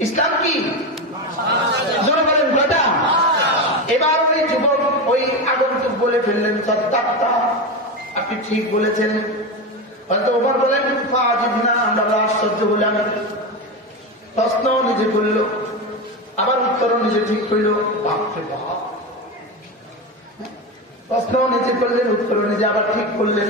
ইসলাম কি? এবার ওই যুবক ওই আগন্তুক বলে ফেললেন আপনি ঠিক বলেছেন। হয়তো ওমর বলেন আমরা আশ্চর্য হলাম প্রশ্ন নিজে করল, আবার নিজে ঠিক করল প্রশ্ন নিজে করলেন উত্তর নিজে আবার ঠিক করলেন।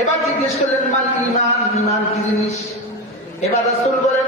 এবার জিজ্ঞেস করলেন মান ইমান? ইমান কি জিনিস? এবার রাসূল বলেন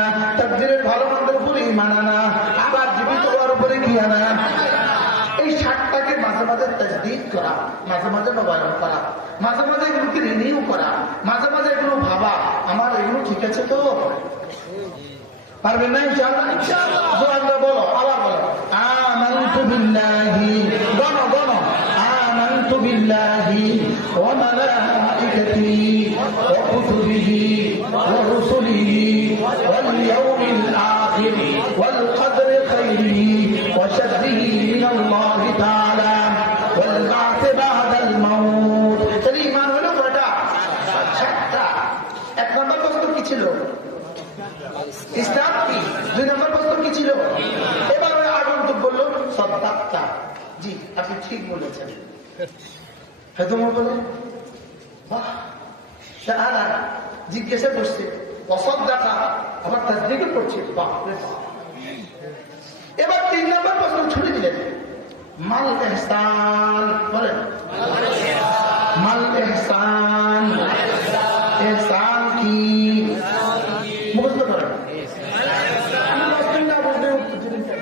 মাঝে তাজদিদ করা মাঝে মাঝে নবায়ন করা মাঝে মাঝে এগুলোকে রিনিউ করা মাঝে মাঝে এগুলো ভাবা আমার এগুলো ঠিক আছে তো? পারবেন না ইনশাআল্লাহ? বলো আবার বলো। আমানতু বিল্লাহি গনো গনো আমানতু বিল্লাহি ওয়া মালাইকাতিহি ওয়া কুতুবিহি ওয়া রুসুলিহি। ইসলাম কি? দুই নম্বর প্রশ্ন কি ছিল? এবার ওই আগন্তুক বলল সত্যাত্মা জি আপনি ঠিক বলেছেন। হয়তো বলে বাহ, দিলেন। মাল বলেন। মাল এহসান। এহসান কি মুখস্থ করেন আমি প্রশ্ন না বলতে উত্তর দিলেন কেন?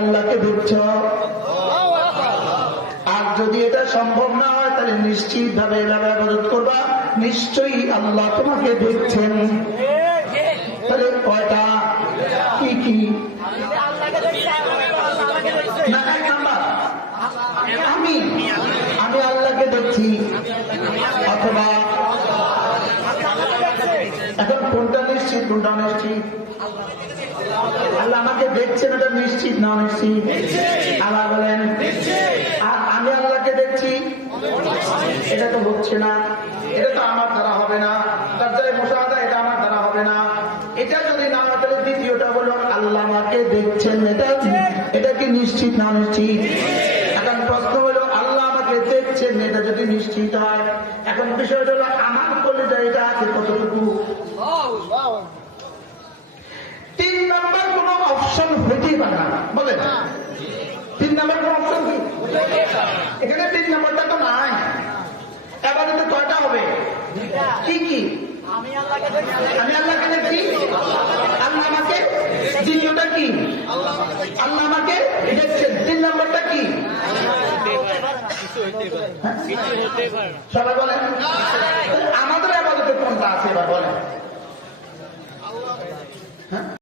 আল্লাহকে ধরছ। আর যদি এটা সম্ভব না হয়, তাহলে নিশ্চিত ভাবে এভাবে আবাদত করবা। নিশ্চয়ই আল্লাহ তোমাকে দেখছেন। তাহলে কয়টা কি কি না এক নাম্বার আমি আমি আল্লাহকে দেখছি অথবা এখন কোনটা নিশ্চিত কোনটা নিশ্চিত আল্লাহ আমাকে দেখছেন এটা নিশ্চিত না নিশ্চিত আল্লাহ বলেন, আর আমি আল্লাহকে দেখছি? এটা তো হচ্ছে না। এটা তো আমার দ্বারা হবে না। তার যাই মশাদা এটা আমার দ্বারা হবে না। এটা যদি না হয়, তাহলে দ্বিতীয়টা হলো, আল্লাহ আমাকে দেখছেন, এটা এটা কি নিশ্চিত না নিশ্চিত দেখছেন এটা যদি নিশ্চিত হয়। এখন বিষয়টা হলো, আমার কলেজা এটা আছে, কতটুকু? তিন নম্বর কোন অপশন হইতেই পারে না। বলে তিন নম্বর কোন অপশন কি? এখানে তিন নম্বরটা তো নাই। এবার কয়টা হবে, কি কি? আমি আল্লাহকে দেখি আল্লাহ আমাকে দ্বিতীয়টা কি আল্লাহ আমাকে দেখছেন তিন নম্বরটা কি সবাই বলেন। আমাদের আবাদতে কোনটা আছে এবার বলেন। হ্যাঁ?